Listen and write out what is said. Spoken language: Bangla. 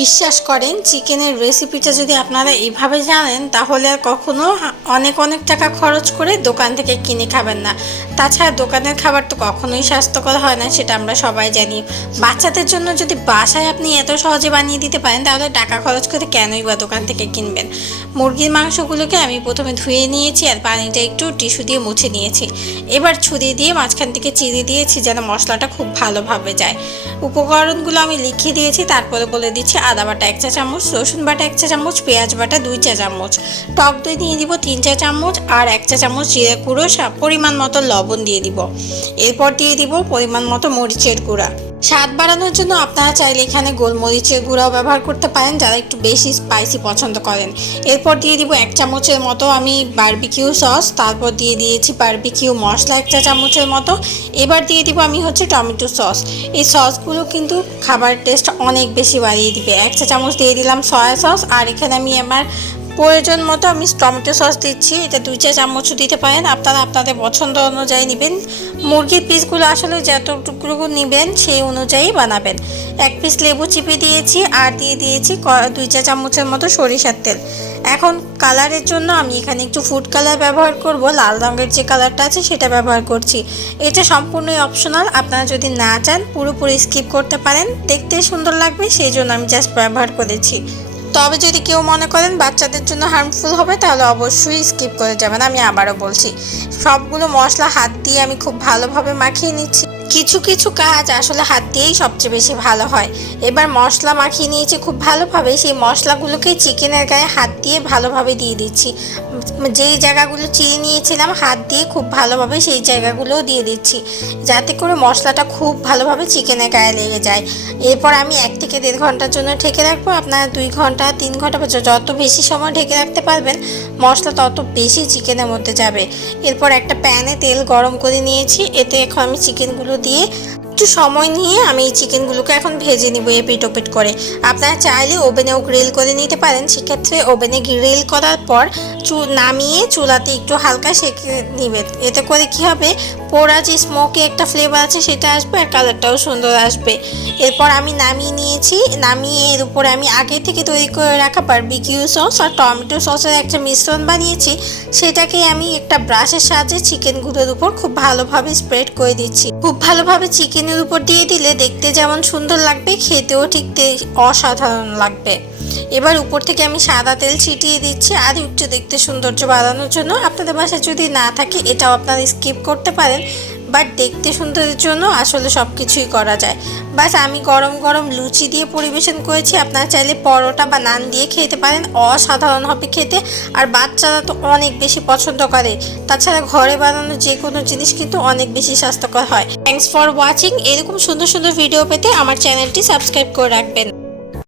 বিশ্বাস করেন, চিকেনের রেসিপিটা যদি আপনারা এইভাবে জানেন, তাহলে আর কখনো অনেক অনেক টাকা খরচ করে দোকান থেকে কিনে খাবেন না। তাছাড়া দোকানের খাবার তো কখনোই স্বাস্থ্যকর হয় না, সেটা আমরা সবাই জানি। বাচ্চাদের জন্য যদি বাসায় আপনি এত সহজে বানিয়ে দিতে পারেন, তাহলে টাকা খরচ করে কেনই বা দোকান থেকে কিনবেন? মুরগির মাংসগুলোকে আমি প্রথমে ধুয়ে নিয়েছি আর পানিটা একটু টিস্যু দিয়ে মুছে নিয়েছি। এবার ছুরি দিয়ে মাঝখান থেকে চিড়ে দিয়েছি, যেন মশলাটা খুব ভালোভাবে যায়। উপকরণগুলো আমি লিখে দিয়েছি, তারপরে বলে দিচ্ছি আদা বাটা এক চা চামচ রসুন বাটা এক চা চামচ পেঁয়াজ বাটা দুই চা চামচ টক দই দিয়ে দিব তিন চা চামচ আর এক চা চামচ জিরে গুঁড়ো পরিমাণ মতো লবণ দিয়ে দিব। এরপর দিয়ে দিব পরিমাণ মতো মরিচের গুঁড়া। স্বাদ বাড়ানোর জন্য আপনারা চাইলে এখানে গোলমরিচের গুঁড়াও ব্যবহার করতে পারেন, যারা একটু বেশি স্পাইসি পছন্দ করেন। এরপর দিয়ে দিব এক চামচের মতো আমি বারবিকিউ সস তারপর দিয়ে দিয়েছি বারবিকিউ মশলা এক চা চামচের মতো। এবার দিয়ে দিব আমি হচ্ছে টমেটো সস এই সসগুলো কিন্তু খাবার টেস্ট অনেক বেশি বাড়িয়ে দিবে। এক চা চামচ দিয়ে দিলাম সয়া সস আর এখানে আমি আমার প্রয়োজন মতো আমি টমেটো সস দিচ্ছি। এটা দুই চা চামচ দিতে পারেন। আপনারা আপনাদের পছন্দ অনুযায়ী নেবেন। মুরগির পিসগুলো আসলে যতটুকু নেবেন, সেই অনুযায়ী বানাবেন। এক পিস লেবু চিপে দিয়েছি আর দিয়ে দিয়েছি দুই চা চামচের মতো সরিষার তেল। এখন কালারের জন্য আমি এখানে একটু ফুড কালার ব্যবহার করব। লাল রঙের যে কালারটা আছে, সেটা ব্যবহার করছি। এটা সম্পূর্ণই অপশনাল। আপনারা যদি না চান, পুরোপুরি স্কিপ করতে পারেন। দেখতে সুন্দর লাগবে, সেই জন্য আমি জাস্ট ব্যবহার করেছি। তবে যদি কেউ মনে করেন বাচ্চাদের জন্য হার্মফুল হবে, তাহলে অবশ্যই স্কিপ করে যাবেন, আমি আবারও বলছি। সবগুলো মশলা হাত দিয়ে আমি খুব ভালোভাবে মাখিয়ে নিচ্ছি। কিছু কিছু কাজ আসলে হাত দিয়েই সবচেয়ে বেশি ভালো হয়। এবার মশলা মাখিয়ে নিয়েছি খুব ভালোভাবে, সেই মশলাগুলোকে চিকেনের গায়ে হাত দিয়ে ভালোভাবে দিয়ে দিচ্ছি। যেই জায়গাগুলো চিড়ে নিয়েছিলাম, হাত দিয়ে খুব ভালোভাবে সেই জায়গাগুলোও দিয়ে দিচ্ছি। যাতে করে মশলাটা খুব ভালোভাবে চিকেনের গায়ে লেগে যায়। এরপর আমি এক থেকে দেড় ঘণ্টার জন্য ঢেকে রাখব। আপনারা দুই ঘণ্টা, তিন ঘণ্টা পর্যন্ত যত বেশি সময় ঢেকে রাখতে পারবেন, মশলা তত বেশি চিকেনের মধ্যে যাবে। এরপর একটা প্যানে তেল গরম করে নিয়েছি। এতে এখন আমি চিকেনগুলো দিয়ে একটু সময় নিয়ে আমি এই চিকেনগুলোকে এখন ভেজে নিব এপিট ওপিট করে। আপনারা চাইলে ওভেনেও গ্রিল করে নিতে পারেন। সেক্ষেত্রে ওভেনে গ্রিল করার পর চু নামিয়ে চুলাতে একটু হালকা সেঁকে নেবেন। এতে করে কি হবে? পোড়া যে স্মোকে একটা ফ্লেভার আছে সেটা আসবে আর কালারটাও সুন্দর আসবে। এরপর আমি নামিয়ে নিয়েছি। নামিয়ে এর উপরে আমি আগে থেকে তৈরি করে রাখা বারবিকিউ সস আর টমেটো সসের একটা মিশ্রণ বানিয়েছি। সেটাকে আমি একটা ব্রাশের সাহায্যে চিকেনগুলোর উপর খুব ভালোভাবে স্প্রেড করে দিচ্ছি। খুব ভালোভাবে চিকেনের উপর দিয়ে দিলে দেখতে যেমন সুন্দর লাগবে, খেতেও ঠিক অসাধারণ লাগবে। এবার উপর থেকে আমি সাদা তেল ছিটিয়ে দিচ্ছি, আর একটু দেখতে সৌন্দর্য বাড়ানোর জন্য। আপনাদের বাসায় যদি না থাকে, এটাও আপনারা স্কিপ করতে পারেন। বাট দেখতে সুন্দরের জন্য আসলে সব কিছুই করা যায়। বাস আমি গরম গরম লুচি দিয়ে পরিবেশন করেছি। আপনারা চাইলে পরোটা বা নান দিয়ে খেতে পারেন। অসাধারণ হবে খেতে। আর বাচ্চারা তো অনেক বেশি পছন্দ করে। তাছাড়া ঘরে বানানো যে কোনো জিনিস কিন্তু অনেক বেশি স্বাস্থ্যকর হয়। থ্যাংকস ফর ওয়াচিং এরকম সুন্দর সুন্দর ভিডিও পেতে আমার চ্যানেলটি সাবস্ক্রাইব করে রাখবেন।